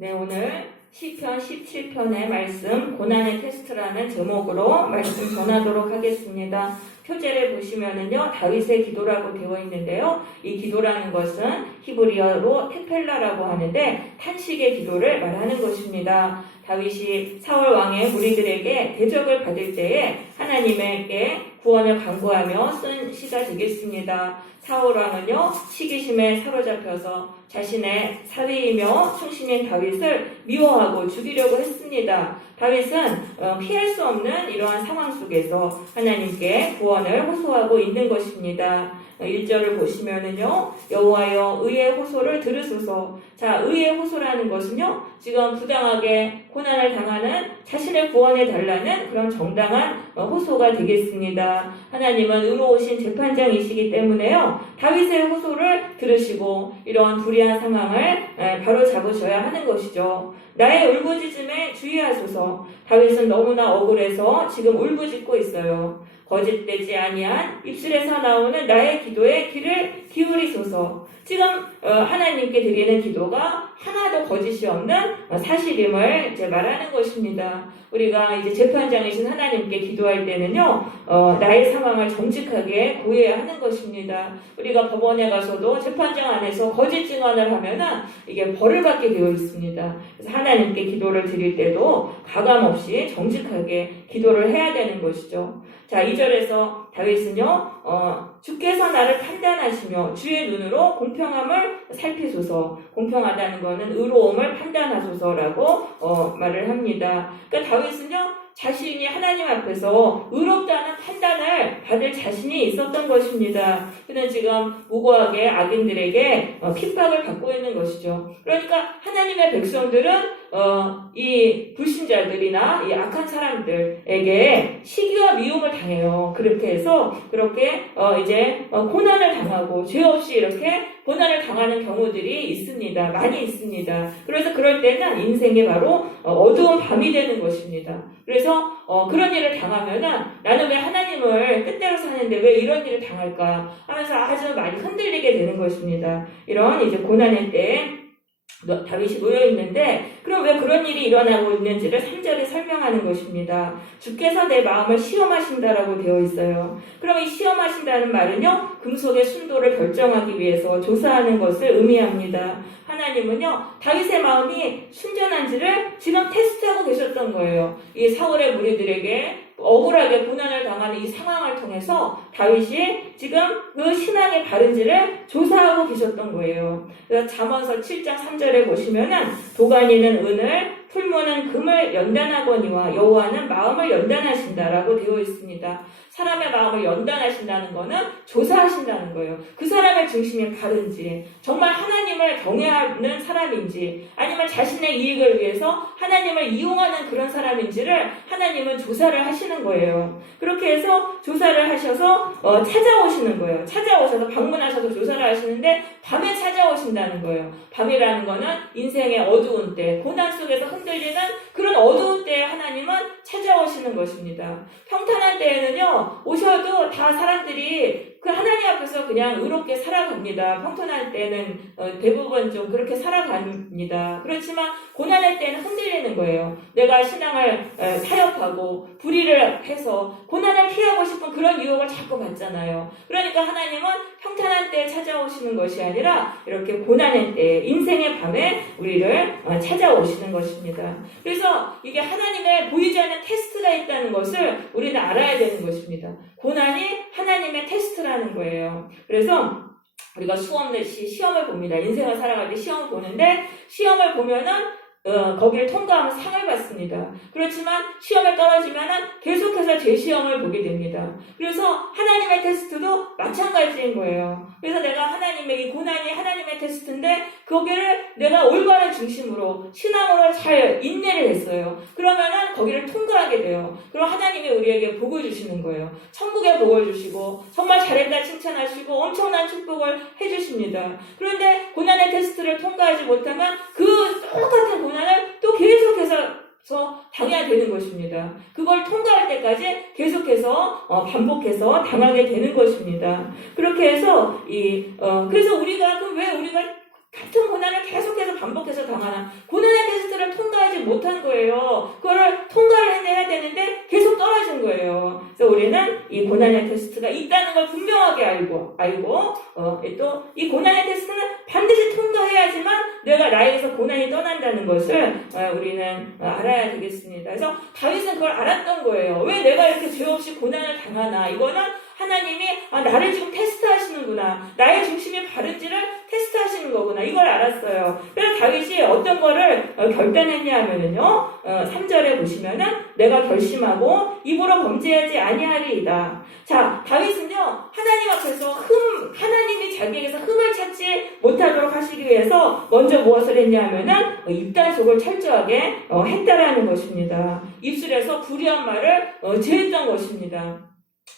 네, 오늘 시편 17편의 말씀 고난의 테스트라는 제목으로 말씀 전하도록 하겠습니다. 표제를 보시면은요, 다윗의 기도라고 되어 있는데요. 이 기도라는 것은 히브리어로 테펠라라고 하는데 탄식의 기도를 말하는 것입니다. 다윗이 사울 왕의 무리들에게 대적을 받을 때에 하나님에게 구원을 간구하며 쓴 시가 되겠습니다. 사울 왕은요, 시기심에 사로잡혀서 자신의 사위이며 충신인 다윗을 미워하고 죽이려고 했습니다. 다윗은 피할 수 없는 이러한 상황 속에서 하나님께 구원을 호소하고 있는 것입니다. 1절을 보시면은요, 여호와여 의의 호소를 들으소서. 자, 의의 호소라는 것은요, 지금 부당하게 고난을 당하는 자신을 구원해 달라는 그런 정당한 호소가 되겠습니다. 하나님은 의로우신 재판장이시기 때문에요, 다윗의 호소를 들으시고 이러한 불의한 상황을 바로 잡으셔야 하는 것이죠. 나의 울부짖음에 주의하소서. 다윗은 너무나 억울해서 지금 울부짖고 있어요. 거짓되지 아니한 입술에서 나오는 나의 기도에 귀를 기울이소서. 지금 하나님께 드리는 기도가 하나도 거짓이 없는 사실임을 이제 말하는 것입니다. 우리가 이제 재판장이신 하나님께 기도할 때는요, 나의 상황을 정직하게 고해야 하는 것입니다. 우리가 법원에 가서도 재판장 안에서 거짓 증언을 하면은 이게 벌을 받게 되어 있습니다. 그래서 하나님께 기도를 드릴 때도 가감 없이 정직하게 기도를 해야 되는 것이죠. 자, 2절에서 다윗은요, 주께서 나를 판단하시며 주의 눈으로 공평함을 살피소서. 공평하다는 것은 의로움을 판단하소서라고 말을 합니다. 그러니까 다윗은요, 자신이 하나님 앞에서 의롭다는 판단을 받을 자신이 있었던 것입니다. 그는 지금 무고하게 악인들에게 핍박을 받고 있는 것이죠. 그러니까 하나님의 백성들은 이 불신자들이나 이 악한 사람들에게 시기와 미움을 당해요. 그렇게 해서 이제 고난을 당하고 죄 없이 이렇게 고난을 당하는 경우들이 있습니다. 많이 있습니다. 그래서 그럴 때는 인생이 바로 어두운 밤이 되는 것입니다. 그래서 그런 일을 당하면은 나는 왜 하나님을 뜻대로 사는데 왜 이런 일을 당할까 하면서 아주 많이 흔들리게 되는 것입니다. 이런 이제 고난의 때에 다윗이 놓여있는데, 그럼 왜 그런 일이 일어나고 있는지를 3절에 설명하는 것입니다. 주께서 내 마음을 시험하신다라고 되어 있어요. 그럼 이 시험하신다는 말은요, 금속의 순도를 결정하기 위해서 조사하는 것을 의미합니다. 하나님은요, 다윗의 마음이 순전한지를 지금 테스트하고 계셨던 거예요. 이 사울의 무리들에게 억울하게 고난을 당하는 이 상황을 통해서 다윗이 지금 그 신앙의 바른지를 조사하고 계셨던 거예요. 그래서 잠언서 7장 3절에 보시면은 도가니는 은을, 풀무는 금을 연단하거니와 여호와는 마음을 연단하신다라고 되어 있습니다. 사람의 마음을 연단하신다는 거는 조사하신다는 거예요. 그 사람의 중심이 바른지, 정말 하나님을 경외하는 사람인지, 아니면 자신의 이익을 위해서 하나님을 이용하는 그런 사람인지를 하나님은 조사를 하시는 거예요. 그렇게 해서 조사를 하셔서 찾아오시는 거예요. 찾아오셔서 방문하셔서 조사를 하시는데 밤에 찾아오신다는 거예요. 밤이라는 거는 인생의 어두운 때, 고난 속에서 흔들리는 그런 어두운 때에 하나님은 찾아오시는 것입니다. 평탄한 때에는요, 오셔도 다 사람들이 그 하나님 앞에서 그냥 의롭게 살아갑니다. 평탄할 때는 대부분 좀 그렇게 살아갑니다. 그렇지만 고난의 때는 흔들리는 거예요. 내가 신앙을 타협하고 불의를 해서 고난을 피하고 싶은 그런 유혹을 자꾸 받잖아요. 그러니까 하나님은 평탄한 때에 찾아오시는 것이 아니라 이렇게 고난의 때, 인생의 밤에 우리를 찾아오시는 것입니다. 그래서 이게 하나님의 보이지 않는 테스트가 있다는 것을 우리는 알아야 되는 것입니다. 고난이 하나님의 테스트라는 거예요. 그래서 우리가 수험듯이 시험을 봅니다. 인생을 살아갈 때 시험을 보는데, 시험을 보면은 거기를 통과하면 상을 받습니다. 그렇지만 시험에 떨어지면은 계속해서 재시험을 보게 됩니다. 그래서 하나님의 테스트도 마찬가지인 거예요. 그래서 내가 하나님의 이 고난이 하나님의 테스트인데 거기를 내가 올바른 중심으로 신앙으로 잘 인내를 했어요. 그러면은 거기를 통과하게 돼요. 그럼 하나님이 우리에게 복을 주시는 거예요. 천국의 복을 주시고 정말 잘했다 칭찬하시고 엄청난 축복을 해주십니다. 그런데 고난의 테스트를 통과하지 못하면 그 똑같은 고난을 또 계속해서 당해야 되는 것입니다. 그걸 통과할 때까지 계속해서 반복해서 당하게 되는 것입니다. 그렇게 해서 그래서 우리가 왜 우리가 같은 고난을 계속해서 반복해서 당하나? 고난의 못한 거예요. 그거를 통과를 해내야 되는데 계속 떨어진 거예요. 그래서 우리는 이 고난의 테스트가 있다는 걸 분명하게 알고 또 이 고난의 테스트는 반드시 통과해야지만 내가 나에게서 고난이 떠난다는 것을 우리는 알아야 되겠습니다. 그래서 다윗은 그걸 알았던 거예요. 왜 내가 이렇게 죄 없이 고난을 당하나? 이거는 하나님이 나를 지금 테스트하시는구나. 나의 중심이 바른지를 테스트하시는 거구나. 이걸 알았어요. 그래서 다윗이 어떤 거를 결단했냐 하면은요. 3절에 보시면은 내가 결심하고 입으로 범죄하지 아니하리이다. 자, 다윗은요. 하나님 앞에서 하나님이 자기에게서 흠을 찾지 못하도록 하시기 위해서 먼저 무엇을 했냐 하면은 입단속을 철저하게 했다라는 것입니다. 입술에서 불의한 말을 제했던 것입니다.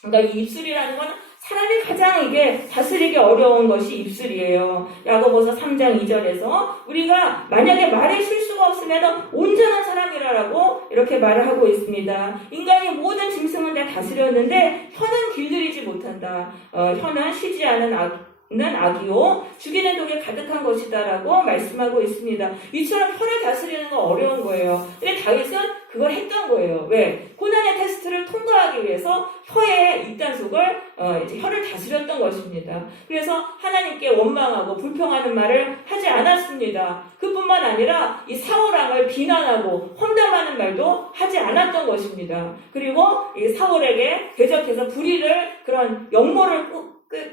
그러니까 이 입술이라는 건 사람이 가장 이게 다스리기 어려운 것이 입술이에요. 야고보서 3장 2절에서 우리가 만약에 말에 실수가 없으면 온전한 사람이라고 이렇게 말을 하고 있습니다. 인간이 모든 짐승은 다 다스렸는데 혀는 길들이지 못한다. 혀는 쉬지 않은 악이요 죽이는 독에 가득한 것이다라고 말씀하고 있습니다. 이처럼 혀를 다스리는 건 어려운 거예요. 근데 다윗은 그걸 했던 거예요. 왜? 고난의 테스트를 통과하기 위해서 혀의 입단속을 혀를 다스렸던 것입니다. 그래서 하나님께 원망하고 불평하는 말을 하지 않았습니다. 그뿐만 아니라 이 사울왕을 비난하고 험담하는 말도 하지 않았던 것입니다. 그리고 이 사울에게 대적해서 불의를 그런 역모를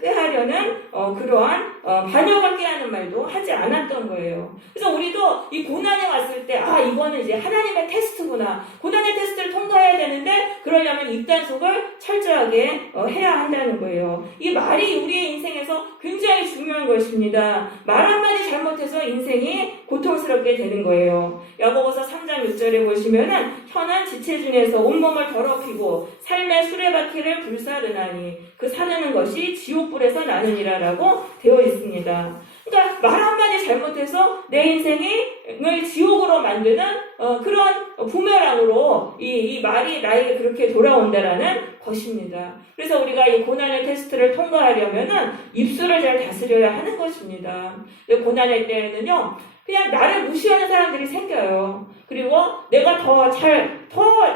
꾀하려는 그러한 반역을 꾀하는 말도 하지 않았던 거예요. 그래서 우리도 이 고난이 왔을 때 이거는 이제 하나님의 테스트구나. 고난의 테스트를 통과해야 되는데 그러려면 입단속을 철저하게 해야 한다는 거예요. 이 말이 우리의 인생에서 굉장히 중요한 것입니다. 말 한마디 잘못해서 인생이 고통스럽게 되는 거예요. 야고보서 3장 6절에 보시면은 혀는 지체 중에서 온몸을 더럽히고 삶의 수레바퀴를 불사르나니 그 사르는 것이 지옥불에서 나느니라라고 되어 있습니다. 그러니까 말 한마디 잘못해서 내 인생을 지옥으로 만드는 그런 부메랑으로 이 말이 나에게 그렇게 돌아온다라는 것입니다. 그래서 우리가 이 고난의 테스트를 통과하려면은 입술을 잘 다스려야 하는 것입니다. 고난의 때에는요, 그냥 나를 무시하는 사람들이 생겨요. 그리고 내가 더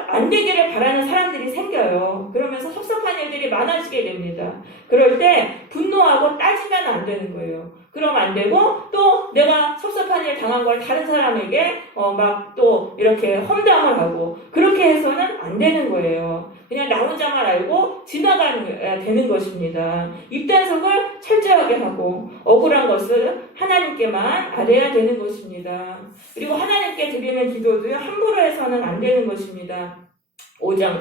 안 되기를 바라는 사람들이 생겨요. 그러면서 섭섭한 일들이 많아지게 됩니다. 그럴 때 분노하고 따지면 안 되는 거예요. 그럼 안 되고 또 내가 섭섭한 일 당한 걸 다른 사람에게 막 또 이렇게 험담을 하고 그렇게 해서는 안 되는 거예요. 그냥 나 혼자만 알고 지나가야 되는 것입니다. 입단속을 철저하게 하고 억울한 것을 하나님께만 아뢰야 되는 것입니다. 그리고 하나님께 드리는 기도도요, 함부로 해서는 안 되는 것입니다.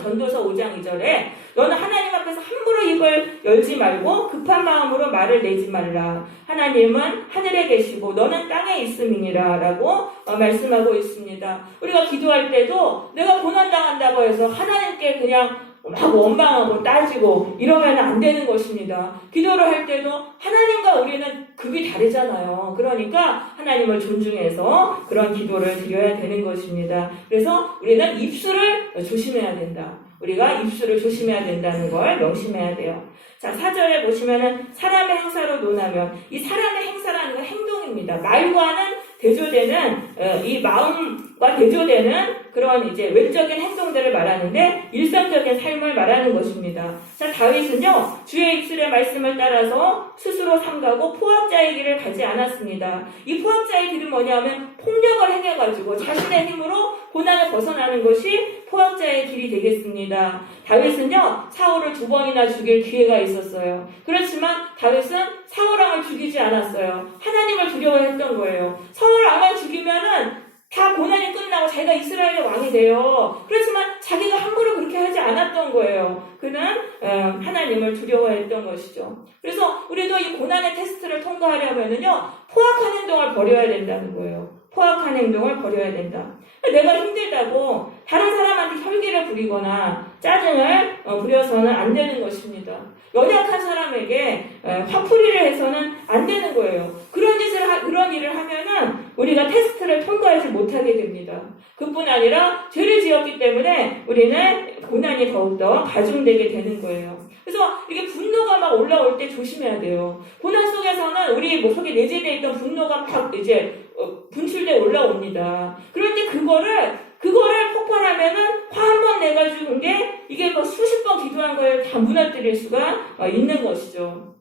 전도서 5장 2절에 너는 하나님 앞에서 함부로 입을 열지 말고 급한 마음으로 말을 내지 말라. 하나님은 하늘에 계시고 너는 땅에 있음이니라 라고 말씀하고 있습니다. 우리가 기도할 때도 내가 고난당한다고 해서 하나님께 그냥 막 원망하고 따지고 이러면 안 되는 것입니다. 기도를 할 때도 하나님과 우리는 급이 다르잖아요. 그러니까 하나님을 존중해서 그런 기도를 드려야 되는 것입니다. 그래서 우리는 입술을 조심해야 된다. 우리가 입술을 조심해야 된다는 걸 명심해야 돼요. 자, 4절에 보시면은 사람의 행사로 논하면 이 사람의 행사라는 건 행동입니다. 말과는 대조되는 이 마음과 대조되는 그런 이제 외적인 행동들을 말하는데 일상적인 삶을 말하는 것입니다. 자, 다윗은요 주의 입술의 말씀을 따라서 스스로 삼가고 포악자의 길을 가지 않았습니다. 이 포악자의 길은 뭐냐면 폭력을 행해가지고 자신의 힘으로 고난을 벗어나는 것이 포악자의 길이 되겠습니다. 다윗은요 사울을 2번이나 죽일 기회가 있었어요. 그렇지만 다윗은 사울왕을 죽이지 않았어요. 하나님을 두려워했던 거예요. 사울왕을 죽이면은 다 고난이 끝나고 자기가 이스라엘의 왕이 돼요. 그렇지만 자기가 함부로 그렇게 하지 않았던 거예요. 그는 하나님을 두려워했던 것이죠. 그래서 우리도 이 고난의 테스트를 통과하려면은요 포악한 행동을 버려야 된다는 거예요. 포악한 행동을 버려야 된다. 내가 힘들다고 다른 사람한테 혈기를 부리거나 짜증을 부려서는 안 되는 것입니다. 연약한 사람에게 화풀이를 해서는 안 되는 거예요. 그런 일을 하면은 우리가 테스트를 통과하지 못하게 됩니다. 그뿐 아니라 죄를 지었기 때문에 우리는 고난이 더욱더 가중되게 되는 거예요. 그래서 이게 분노가 막 올라올 때 조심해야 돼요. 고난 속에서는 우리 속에 내재되어 있던 분노가 막 이제 분출돼 올라옵니다. 그럴 때 그거를 폭발하면은 화 한 번 내가지고 이게 뭐 수십 번 기도한 걸 다 무너뜨릴 수가 있는 것이죠.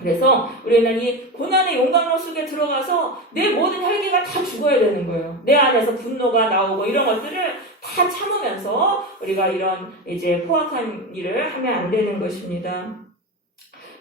그래서 우리는 이 고난의 용광로 속에 들어가서 내 모든 혈기가 다 죽어야 되는 거예요. 내 안에서 분노가 나오고 이런 것들을 다 참으면서 우리가 이런 이제 포악한 일을 하면 안 되는 것입니다.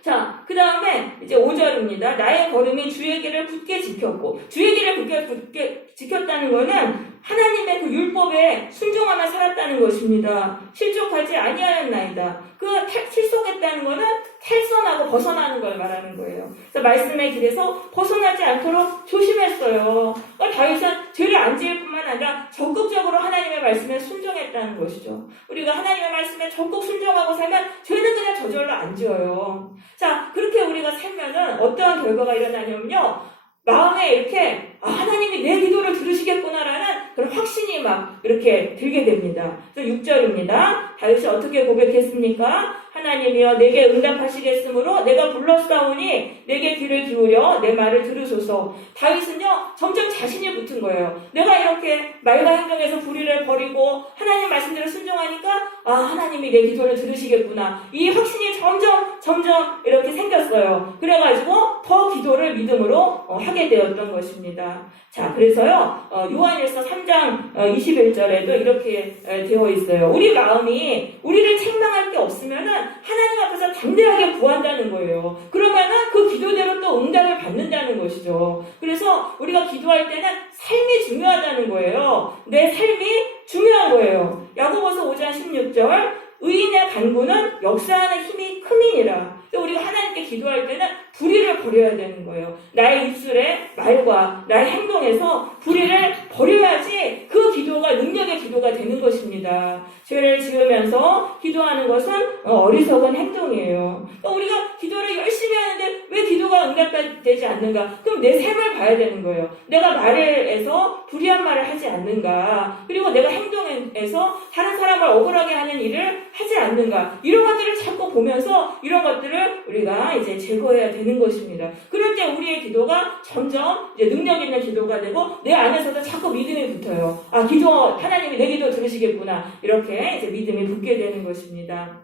자, 그 다음에 이제 5절입니다. 나의 걸음이 주의 길을 굳게 지켰고, 주의 길을 굳게 지켰다는 거는 하나님의 그 율법에 순종하며 살았다는 것입니다. 실족하지 아니하였나이다. 그 실속했다는 거는 탈선하고 벗어나는 걸 말하는 거예요. 그래서 말씀의 길에서 벗어나지 않도록 조심했어요. 다윗은 죄를 안 지을 뿐만 아니라 적극적으로 하나님의 말씀에 순종했다는 것이죠. 우리가 하나님의 말씀에 적극 순종하고 살면 죄는 그냥 저절로 안 지어요. 자, 그렇게 우리가 살면은 어떠한 결과가 일어나냐면요. 마음에 이렇게 하나님이 내 기도를 들으시겠구나라는 그런 확신이 막 이렇게 들게 됩니다. 그래서 6절입니다. 다윗이 어떻게 고백했습니까? 하나님이여 내게 응답하시겠으므로 내가 불렀사오니 내게 귀를 기울여 내 말을 들으소서. 다윗은요 점점 자신이 붙은 거예요. 내가 이렇게 말과 행동에서 불의를 버리고 하나님 말씀대로 순종하니까 하나님이 내 기도를 들으시겠구나. 이 확신이 점점 이렇게 생겼어요. 그래가지고 더 기도를 믿음으로 하게 되었던 것입니다. 자, 그래서요 요한일서 3장 21절에도 이렇게 되어 있어요. 우리 마음이 우리를 책망할 게 없으면은 하나님 앞에서 담대하게 구한다는 거예요. 그러면은 그 기도대로 또 응답을 받는다는 것이죠. 그래서 우리가 기도할 때는 삶이 중요하다는 거예요. 내 삶이 중요한 거예요. 야고보서 5장 16절 의인의 간구는 역사하는 힘이 크미니라. 우리가 하나님께 기도할 때는 불의를 버려야 되는 거예요. 나의 입술의 말과 나의 행동에서 불의를 버려야지 그 기도가 능력의 기도가 되는 것입니다. 죄를 지으면서 기도하는 것은 어리석은 행동이에요. 우리가 기도를 열심히 하는데 왜 기도가 응답되지 않는가? 그럼 내 삶을 봐야 되는 거예요. 내가 말에서 불의한 말을 하지 않는가? 그리고 내가 행동에서 다른 사람을 억울하게 하는 일을 하지 않는가? 이런 것들을 자꾸 보면서 이런 것들을 우리가 이제 제거해야 되는 것입니다. 그럴 때 우리의 기도가 점점 이제 능력 있는 기도가 되고 내 안에서도 자꾸 믿음이 붙어요. 하나님이 내 기도 들으시겠구나. 이렇게 이제 믿음이 붙게 되는 것입니다.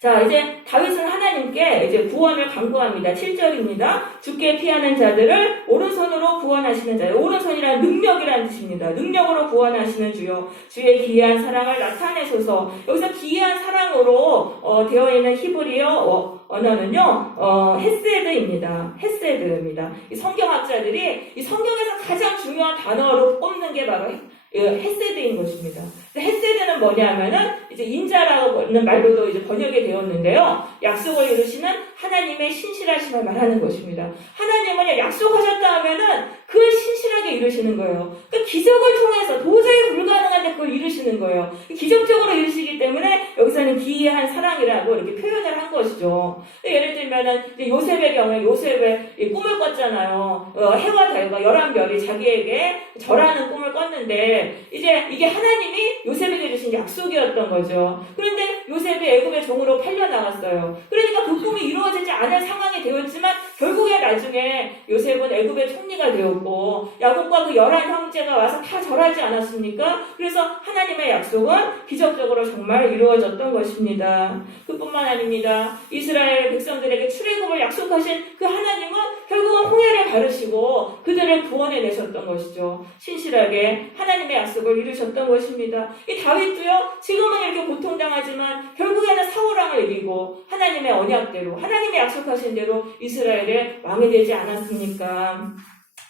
자, 이제 다윗은 하나님께 이제 구원을 간구합니다. 7절입니다. 주께 피하는 자들을 오른손으로 구원하시는 자요. 오른손이란 능력이라는 뜻입니다. 능력으로 구원하시는 주요. 주의 기이한 사랑을 나타내소서. 여기서 기이한 사랑으로 되어 있는 히브리어 언어는요, 헤세드입니다. 헤세드입니다. 이 성경학자들이 이 성경에서 가장 중요한 단어로 꼽는 게 바로 헤세드인 것입니다. 헤세드는 뭐냐면은 이제 인자라는 말로도 이제 번역이 되었는데요. 약속을 이루시는 하나님의 신실하심을 말하는 것입니다. 하나님은 약속하셨다 하면은 그걸 신실하게 이루시는 거예요. 그러니까 기적을 통해서 도저히 불가능한데 그걸 이루시는 거예요. 기적적으로 이루시기 때문에 여기서는 기이한 사랑이라고 이렇게 표현을 한 것이죠. 예를 들면은 이제 요셉의 경우에 요셉의 꿈을 꿨잖아요. 해와 달과 11별이 자기에게 절하는 꿈을 꿨는데 이제 이게 하나님이 요셉에게 주신 약속이었던 거죠. 그런데 요셉이 애굽의 종으로 팔려나갔어요. 그러니까 그 꿈이 이루어지지 않을 상황이 되었지만 결국에 나중에 요셉은 애굽의 총리가 되었고 야곱과 그 11형제가 와서 다 절하지 않았습니까? 그래서 하나님의 약속은 기적적으로 정말 이루어졌던 것입니다. 그뿐만 아닙니다. 이스라엘 백성들에게 출애굽을 약속하신 그 하나님은 결국은 홍해를 가르시고 그들을 구원해 내셨던 것이죠. 신실하게 하나님의 약속을 이루셨던 것입니다. 이 다윗도요, 지금은 이렇게 고통당하지만 결국에는 사울왕을 이기고 하나님의 언약대로, 하나님의 약속하신 대로 이스라엘의 왕이 되지 않았습니까?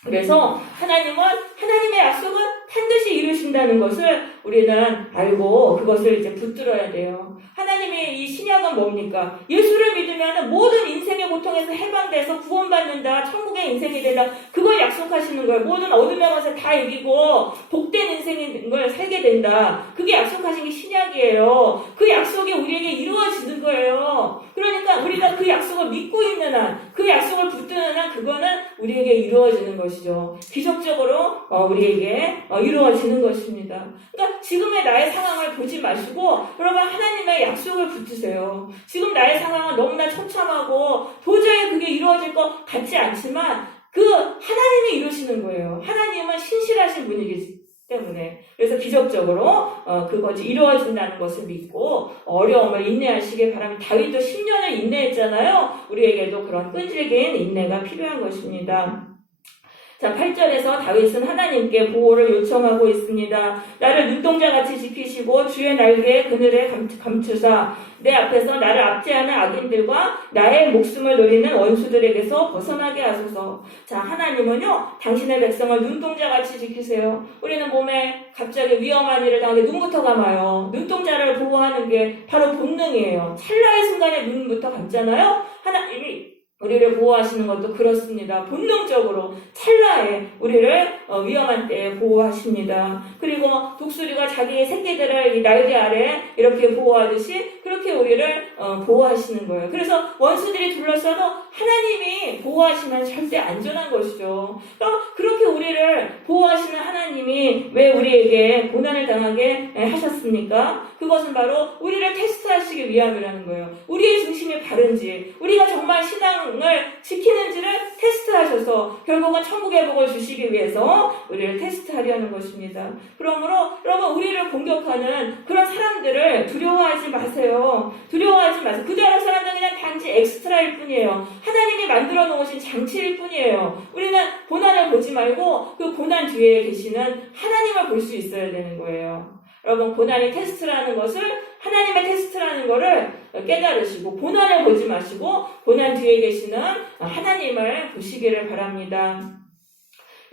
그래서 하나님은 하나님의 약속은 반드시 이루신다는 것을 우리는 알고 그것을 이제 붙들어야 돼요. 하나님의 이 신약은 뭡니까? 예수를 믿으면 모든 인생의 고통에서 해방돼서 구원받는다. 천국의 인생이 된다. 그걸 약속하시는 거예요. 모든 어둠의 것을 다 이기고 복된 인생인 걸 살게 된다. 그게 약속하신 게 신약이에요. 그 약속이 우리에게 이루어지는 거예요. 그러니까 우리가 그 약속을 믿고 있는 한, 그 약속을 붙드는 한 그거는 우리에게 이루어지는 것이죠. 기적적으로 우리에게 이루어지는 것입니다. 그러니까 지금의 나의 상황을 보지 마시고 여러분 하나님의 약속을 붙드세요. 지금 나의 상황은 너무나 처참하고 도저히 그게 이루어질 것 같지 않지만 그 하나님이 이루시는 거예요. 하나님은 신실하신 분이기 때문에. 그래서 기적적으로 그것이 이루어진다는 것을 믿고 어려움을 인내하시길 바랍니다. 다윗도 10년을 인내했잖아요. 우리에게도 그런 끈질긴 인내가 필요한 것입니다. 자, 8절에서 다윗은 하나님께 보호를 요청하고 있습니다. 나를 눈동자같이 지키시고 주의 날개에 그늘에 감추사 내 앞에서 나를 압제하는 악인들과 나의 목숨을 노리는 원수들에게서 벗어나게 하소서. 자, 하나님은요, 당신의 백성을 눈동자같이 지키세요. 우리는 몸에 갑자기 위험한 일을 당하게 눈부터 감아요. 눈동자를 보호하는 게 바로 본능이에요. 찰나의 순간에 눈부터 감잖아요. 하나님이 우리를 보호하시는 것도 그렇습니다. 본능적으로 찰나에 우리를 위험한 때에 보호하십니다. 그리고 독수리가 자기의 새끼들을 이 날개 아래 이렇게 보호하듯이 그렇게 우리를 보호하시는 거예요. 그래서 원수들이 둘러싸도 하나님이 보호하시면 절대 안전한 것이죠. 그렇게 우리를 보호하시는 하나님이 왜 우리에게 고난을 당하게 하셨습니까? 그것은 바로 우리를 테스트하시기 위함이라는 거예요. 우리의 중심이 바른지, 우리가 정말 신앙을 지키는지를 테스트하셔서 결국은 천국의 복을 주시기 위해서 우리를 테스트하려는 것입니다. 그러므로 여러분, 우리를 공격하는 그런 사람들을 두려워하지 마세요. 두려워하지 마세요. 그 사람들은 그냥 단지 엑스트라일 뿐이에요. 하나님이 만들어 놓으신 장치일 뿐이에요. 우리는 고난을 보지 말고 그 고난 뒤에 계시는 하나님을 볼 수 있어야 되는 거예요. 여러분, 고난이 테스트라는 것을, 하나님의 테스트라는 것을 깨달으시고 고난을 보지 마시고 고난 뒤에 계시는 하나님을 보시기를 바랍니다.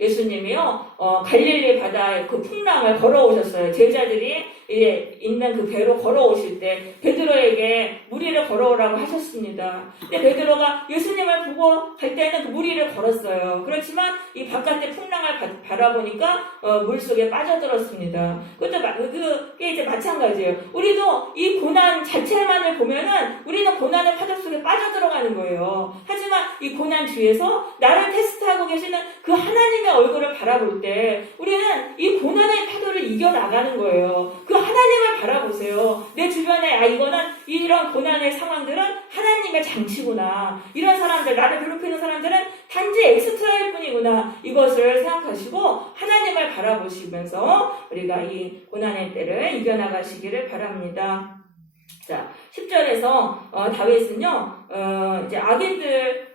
예수님이요, 갈릴리 바다의 그 풍랑을 걸어오셨어요. 제자들이 이제 있는 그 배로 걸어오실 때 베드로에게 무리를 걸어오라고 하셨습니다. 근데 베드로가 예수님을 보고 갈 때는 그 무리를 걸었어요. 그렇지만 이 바깥의 풍랑을 바라보니까 물속에 빠져들었습니다. 그게 이제 마찬가지예요. 우리도 이 고난 자체만을 보면은 우리는 고난의 파도 속에 빠져들어가는 거예요. 하지만 이 고난 뒤에서 나를 테스트하고 계시는 그 하나님의 얼굴을 바라볼 때 우리는 이 고난의 파도를 이겨나가는 거예요. 그 하나님을 바라보세요. 내 주변에 이거는 이런 고난의 상황들은 하나님의 장치구나. 이런 사람들, 나를 괴롭히는 사람들은 단지 엑스트라일 뿐이구나. 이것을 생각하시고 하나님을 바라보시면서 우리가 이 고난의 때를 이겨나가시기를 바랍니다. 자, 10절에서 다윗은요, 이제 악인들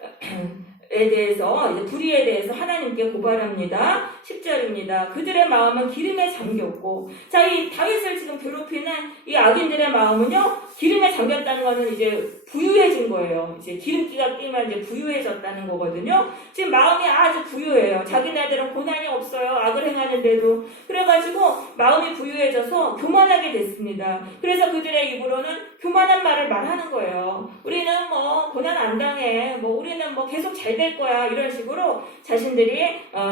대해서, 이제 불의에 대해서 하나님께 고발합니다. 10절입니다. 그들의 마음은 기름에 잠겼고, 자, 이 다윗을 지금 괴롭히는 이 악인들의 마음은요, 기름에 잠겼다는 거는 이제 부유해진 거예요. 이제 기름기가 끼면 이제 부유해졌다는 거거든요. 지금 마음이 아주 부유해요. 자기네들은 고난이 없어요. 악을 행하는데도. 그래가지고 마음이 부유해져서 교만하게 됐습니다. 그래서 그들의 입으로는 교만한 말을 말하는 거예요. 우리는 뭐 고난 안 당해. 뭐 우리는 뭐 계속 잘 될 거야. 이런 식으로 자신들이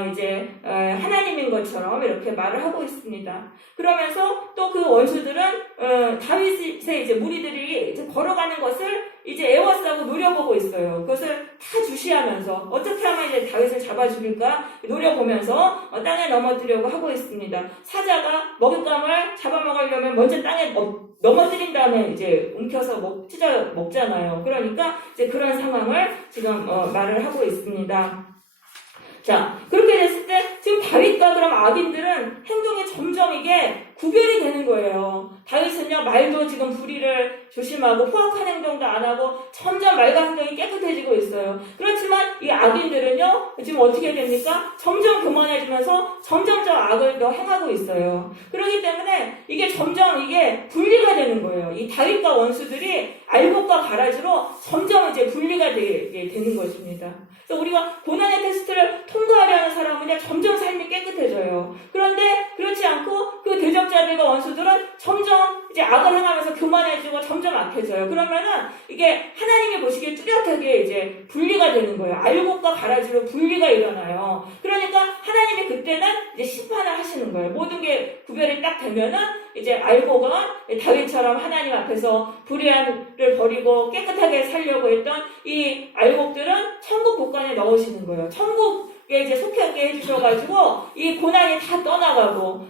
이제 하나님인 것처럼 이렇게 말을 하고 있습니다. 그러면서 또 그 원수들은 다윗의 이제 무리들이 이제 걸어가는 것을 이제 에워싸고 노려보고 있어요. 그것을 다 주시하면서 어떻게 하면 이제 다윗을 잡아 죽일까 노려보면서 땅에 넘어뜨려고 하고 있습니다. 사자가 먹잇감을 잡아먹으려면 먼저 땅에 넘어뜨린 다음에 이제 움켜서 찢어 먹잖아요. 그러니까 이제 그런 상황을 지금 말을 하고 있습니다. 자, 그렇게 됐을 때 지금 다윗과 그럼 악인들은 행동이 점점 이게 구별이 되는 거예요. 다윗은요, 말도 지금 불의를 조심하고 포악한 행동도 안 하고 점점 말과 행동이 깨끗해지고 있어요. 그렇지만 이 악인들은요, 지금 어떻게 됩니까? 점점 교만해지면서 점점 저 악을 더 행하고 있어요. 그렇기 때문에 이게 점점 이게 분리가 되는 거예요. 이 다윗과 원수들이 알곡과 가라지로 점점 이제 분리가 되는 것입니다. 그래서 우리가 고난의 테스트를 통과하려는 사람은 점점 삶이 깨끗해져요. 그런데 그렇지 않고 그 대적자들과 원수들은 점점 이제 악을 행하면서 교만해지고 점점 악해져요. 그러면은 이게 하나님이 보시기에 뚜렷하게 이제 분리가 되는 거예요. 알곡과 가라지로 분리가 일어나요. 그러니까 하나님이 그때는 이제 심판을 하시는 거예요. 모든 게 구별이 딱 되면은 이제 알곡은 다윗처럼 하나님 앞에서 불의를 버리고 깨끗하게 살려고 했던 이 알곡들은 천국 복관에 넣으시는 거예요. 천국에 이제 속하게 해주셔가지고 이 고난이 다 떠나가고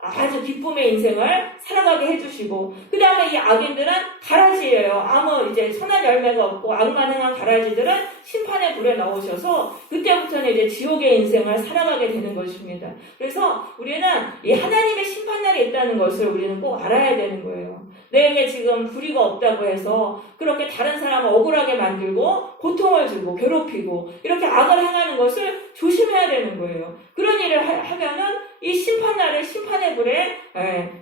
아주 기쁨의 인생을 살아가게 해주시고, 그 다음에 이 악인들은 가라지예요. 아무 이제 선한 열매가 없고 악만행한 가라지들은 심판의 불에 넣으셔서 그때부터는 이제 지옥의 인생을 살아가게 되는 것입니다. 그래서 우리는 이 하나님의 심판날이 있다는 것을 우리는 꼭 알아야 되는 거예요. 내게 지금 불의가 없다고 해서 그렇게 다른 사람을 억울하게 만들고 고통을 주고 괴롭히고 이렇게 악을 행하는 것을 조심해야 되는 거예요. 그런 일을 하면은 이 심판날에 심판의 불에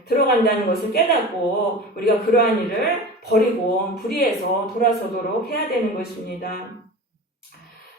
들어간다는 것을 깨닫고 우리가 그러한 일을 버리고 불의에서 돌아서도록 해야 되는 것입니다.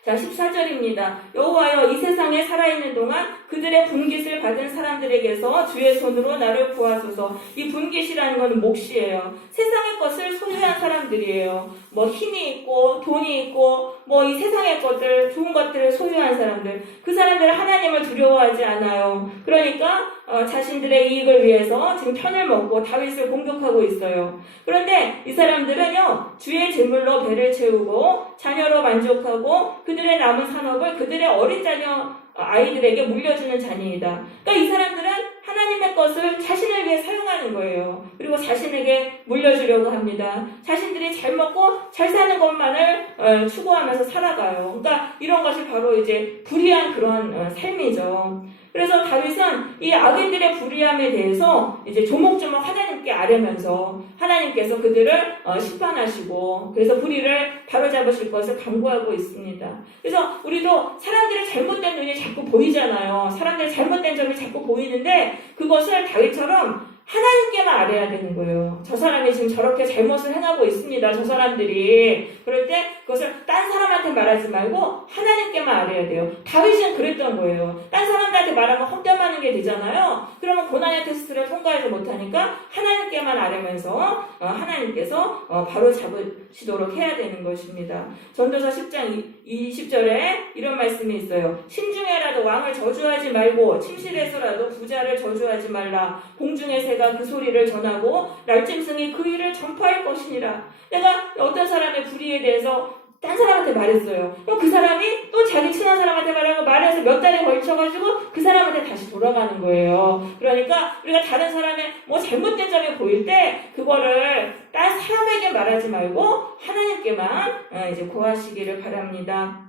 자, 14절입니다. 여호와여, 이 세상에 살아있는 동안 그들의 분깃을 받은 사람들에게서 주의 손으로 나를 구하소서. 이 분깃이라는 건 몫이에요. 세상의 것을 소유한 사람들이에요. 뭐 힘이 있고 돈이 있고 뭐 이 세상의 것들, 좋은 것들을 소유한 사람들, 그 사람들은 하나님을 두려워하지 않아요. 그러니까 자신들의 이익을 위해서 지금 편을 먹고 다윗을 공격하고 있어요. 그런데 이 사람들은요, 주의 제물로 배를 채우고 자녀로 만족하고 그들의 남은 산업을 그들의 어린 자녀 아이들에게 물려주는 자녀이다. 그러니까 이 사람들은 하나님의 것을 자신을 위해 사용하는 거예요. 그리고 자신에게 물려주려고 합니다. 자신들이 잘 먹고 잘 사는 것만을 추구하면서 살아가요. 그러니까 이런 것이 바로 이제 불의한 그런 삶이죠. 그래서 다윗은 이 악인들의 불의함에 대해서 이제 조목조목 하나님께 아뢰면서 하나님께서 그들을 심판하시고 그래서 불의를 바로잡으실 것을 간구하고 있습니다. 그래서 우리도 사람들의 잘못된 눈이 자꾸 보이잖아요. 사람들의 잘못된 점이 자꾸 보이는데 그것을 다윗처럼 하나님께만 아뢰야 되는 거예요. 저 사람이 지금 저렇게 잘못을 행하고 있습니다. 저 사람들이. 그럴 때 그것을 딴 사람한테 말하지 말고 하나님께만 아뢰야 돼요. 다윗은 그랬던 거예요. 딴 사람들한테 말하면 헛되하는 게 되잖아요. 그러면 고난의 테스트를 통과하지 못하니까 하나님께만 아뢰면서 하나님께서 바로 잡으시도록 해야 되는 것입니다. 전도서 10장 20절에 이런 말씀이 있어요. 심중에라도 왕을 저주하지 말고 침실에서라도 부자를 저주하지 말라. 공중의 새가 그 소리를 전하고 날짐승이 그 일을 전파할 것이니라. 내가 어떤 사람의 불의에 대해서 딴 사람한테 말했어요. 그럼 그 사람이 또 자기 친한 사람한테 말해서 몇 달에 걸쳐가지고 그 사람한테 다시 돌아가는 거예요. 그러니까 우리가 다른 사람의 뭐 잘못된 점이 보일 때 그거를 딴 사람에게 말하지 말고 하나님께만 이제 고하시기를 바랍니다.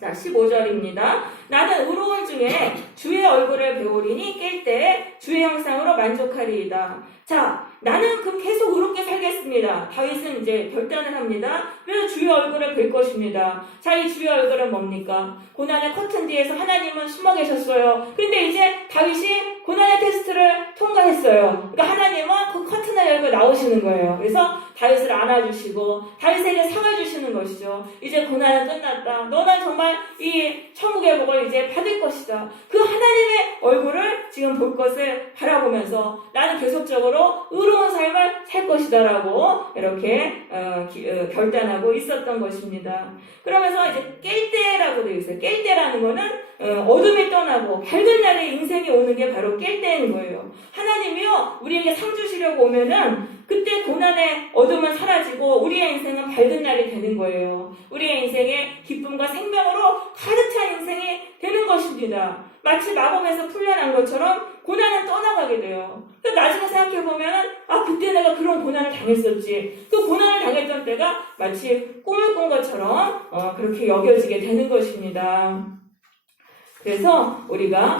자, 15절입니다. 나는 의로운 중에 주의 얼굴을 배우리니 깰 때 주의 형상으로 만족하리이다. 자, 나는 계속 의롭게 살겠습니다. 다윗은 이제 결단을 합니다. 그래서 주의 얼굴을 뵐 것입니다. 자, 이 주의 얼굴은 뭡니까? 고난의 커튼 뒤에서 하나님은 숨어 계셨어요. 그런데 이제 다윗이 고난의 테스트를 통과했어요. 그러니까 하나님은 그 커튼을 열고 나오시는 거예요. 그래서 다윗을 안아주시고 다윗에게 상을 주시는 것이죠. 이제 고난은 끝났다. 너는 정말 이 천국의 복을 이제 받을 것이다. 그 하나님의 얼굴을 지금 볼 것을 바라보면서 나는 계속적으로 의로운 삶을 살 것이다라고 이렇게 결단하고 있었던 것입니다. 그러면서 이제 깰 때라고 되어 있어요. 깰 때라는 거는 어둠이 떠나고 밝은 날에 인생이 오는 게 바로 깰 때인 거예요. 하나님이요 우리에게 상 주시려고 오면은 그때 고난의 어둠은 사라지고 우리의 인생은 밝은 날이 되는 거예요. 우리의 인생에 기쁨과 생명으로 가득 찬 인생이 되는 것입니다. 마치 마법에서 풀려난 것처럼 고난은 떠나가게 돼요. 나중에 생각해보면 그때 내가 그런 고난을 당했었지. 그 고난을 당했던 때가 마치 꿈을 꾼 것처럼 그렇게 여겨지게 되는 것입니다. 그래서 우리가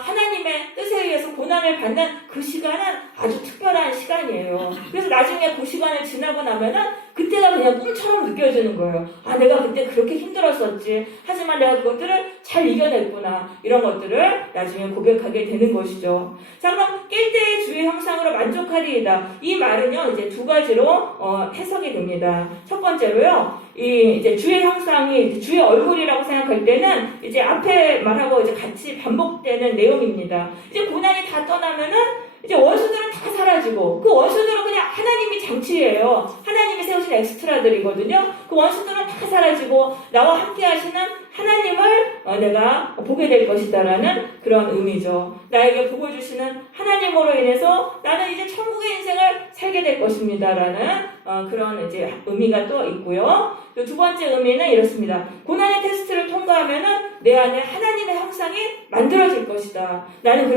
하나님의 뜻에 의해서 고난을 받는 그 시간은 아주 특별한 시간이에요. 그래서 나중에 그 시간을 지나고 나면은 그때가 그냥 꿈처럼 느껴지는 거예요. 내가 그때 그렇게 힘들었었지. 하지만 내가 그것들을 잘 이겨냈구나. 이런 것들을 나중에 고백하게 되는 것이죠. 자, 그럼 깰 때의 주의 형상으로 만족하리이다. 이 말은요, 이제 두 가지로 해석이 됩니다. 첫 번째로요, 이제 주의 형상이 주의 얼굴이라고 생각할 때는 이제 앞에 말하고 이제 같이 반복되는 내용입니다. 이제 고난이 다 떠나면은 이제 원수들은 다 사라지고 그 원수들은 그냥 하나님이 장치예요. 하나님이 세우신 엑스트라들이거든요. 그 원수들은 다 사라지고 나와 함께 하시는 하나님을 내가 보게 될 것이다라는 그런 의미죠. 나에게 복을 주시는 하나님으로 인해서 나는 이제 천국의 인생을 살게 될 것입니다라는 그런 이제 의미가 또 있고요. 또 두 번째 의미는 이렇습니다. 고난의 테스트를 통과하면은 내 안에 하나님의 형상이 만들어질 것이다. 나는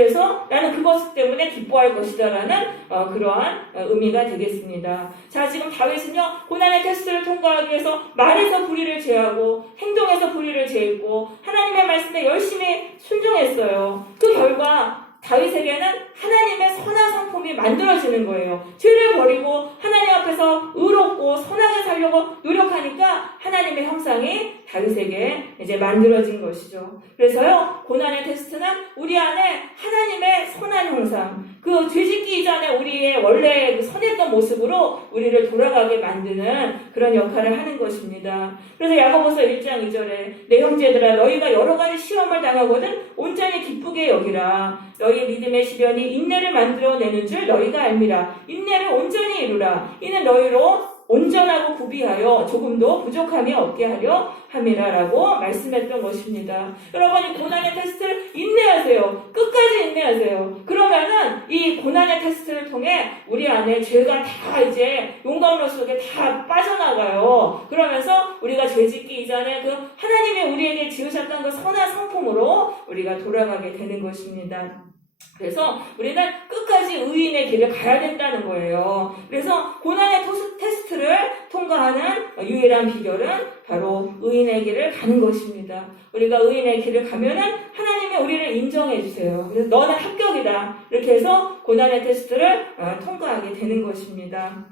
그것 때문에 기뻐할 것이다라는 그러한 의미가 되겠습니다. 자, 지금 다윗은요, 고난의 테스트를 통과하기 위해서 말에서 불의를 제하고 행동에서 불의를 제했고 하나님의 말씀에 열심히 순종했어요. 그 결과 다윗에게는 하나님의 선한 성품이 만들어지는 거예요. 죄를 버리고 하나님 앞에서 의롭고 선하게 살려고 노력하니까 하나님의 형상이 다윗에게 이제 만들어진 것이죠. 그래서요, 고난의 테스트는 우리 안에 하나님의 선한 형상, 그 죄짓기 이전에 우리의 원래 그 선했던 모습으로 우리를 돌아가게 만드는 그런 역할을 하는 것입니다. 그래서 야고보서 1장 2절에 내 형제들아 너희가 여러 가지 시험을 당하거든 온전히 기쁘게 여기라. 너희 믿음의 시련이 인내를 만들어내는 줄 너희가 알미라. 인내를 온전히 이루라. 이는 너희로 온전하고 구비하여 조금도 부족함이 없게 하려 함이라라고 말씀했던 것입니다. 여러분, 이 고난의 테스트를 인내하세요. 끝까지 인내하세요. 그러면은 이 고난의 테스트를 통해 우리 안에 죄가 다 이제 용광로 속에 다 빠져나가요. 그러면서 우리가 죄짓기 이전에 그 하나님이 우리에게 지으셨던 그 선한 성품으로 우리가 돌아가게 되는 것입니다. 그래서 우리는 끝까지 의인의 길을 가야 된다는 거예요. 그래서 고난의 테스트를 통과하는 유일한 비결은 바로 의인의 길을 가는 것입니다. 우리가 의인의 길을 가면은 하나님이 우리를 인정해 주세요. 그래서 너는 합격이다. 이렇게 해서 고난의 테스트를 통과하게 되는 것입니다.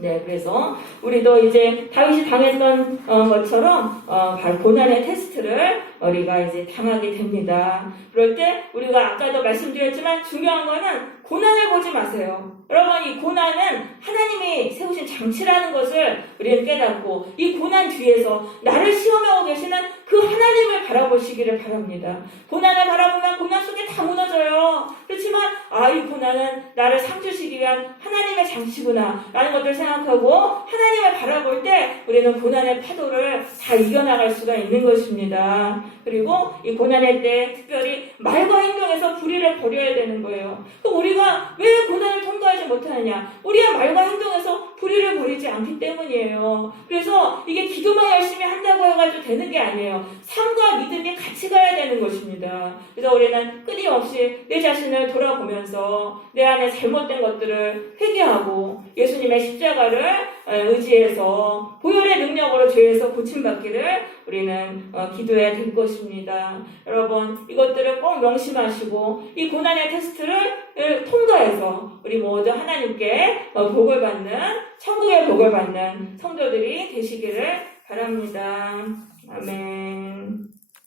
네, 그래서 우리도 이제 다윗이 당했던 것처럼 바로 고난의 테스트를 우리가 이제 당하게 됩니다. 그럴 때 우리가 아까도 말씀드렸지만 중요한 거는 고난을 보지 마세요. 여러분, 이 고난은 하나님이 세우신 장치라는 것을 우리는 깨닫고 이 고난 뒤에서 나를 시험하고 계시는 그 하나님을 바라보시기를 바랍니다. 고난을 바라보면 고난 속에 다 무너져요. 그렇지만 이 고난은 나를 상 주시기 위한 하나님의 장치구나 라는 것들을 생각하고 하나님을 바라볼 때 우리는 고난의 파도를 다 이겨나갈 수가 있는 것입니다. 그리고 이 고난의 때 특별히 말과 행동에서 불의를 버려야 되는 거예요. 우리가 왜 고난을 통과하지 못하느냐? 우리의 말과 행동에서 불의를 버리지 않기 때문이에요. 그래서 이게 기도만 열심히 한다고 해가지고 되는 게 아니에요. 삶과 믿음이 같이 가야 되는 것입니다. 그래서 우리는 끊임없이 내 자신을 돌아보면서 내 안에 잘못된 것들을 회개하고 예수님의 십자가를 의지해서 보혈의 능력으로 죄에서 고침받기를 우리는 기도해야 될 것입니다. 여러분, 이것들을 꼭 명심하시고 이 고난의 테스트를 통과해서 우리 모두 하나님께 복을 받는, 천국의 복을 받는 성도들이 되시기를 바랍니다. 아멘.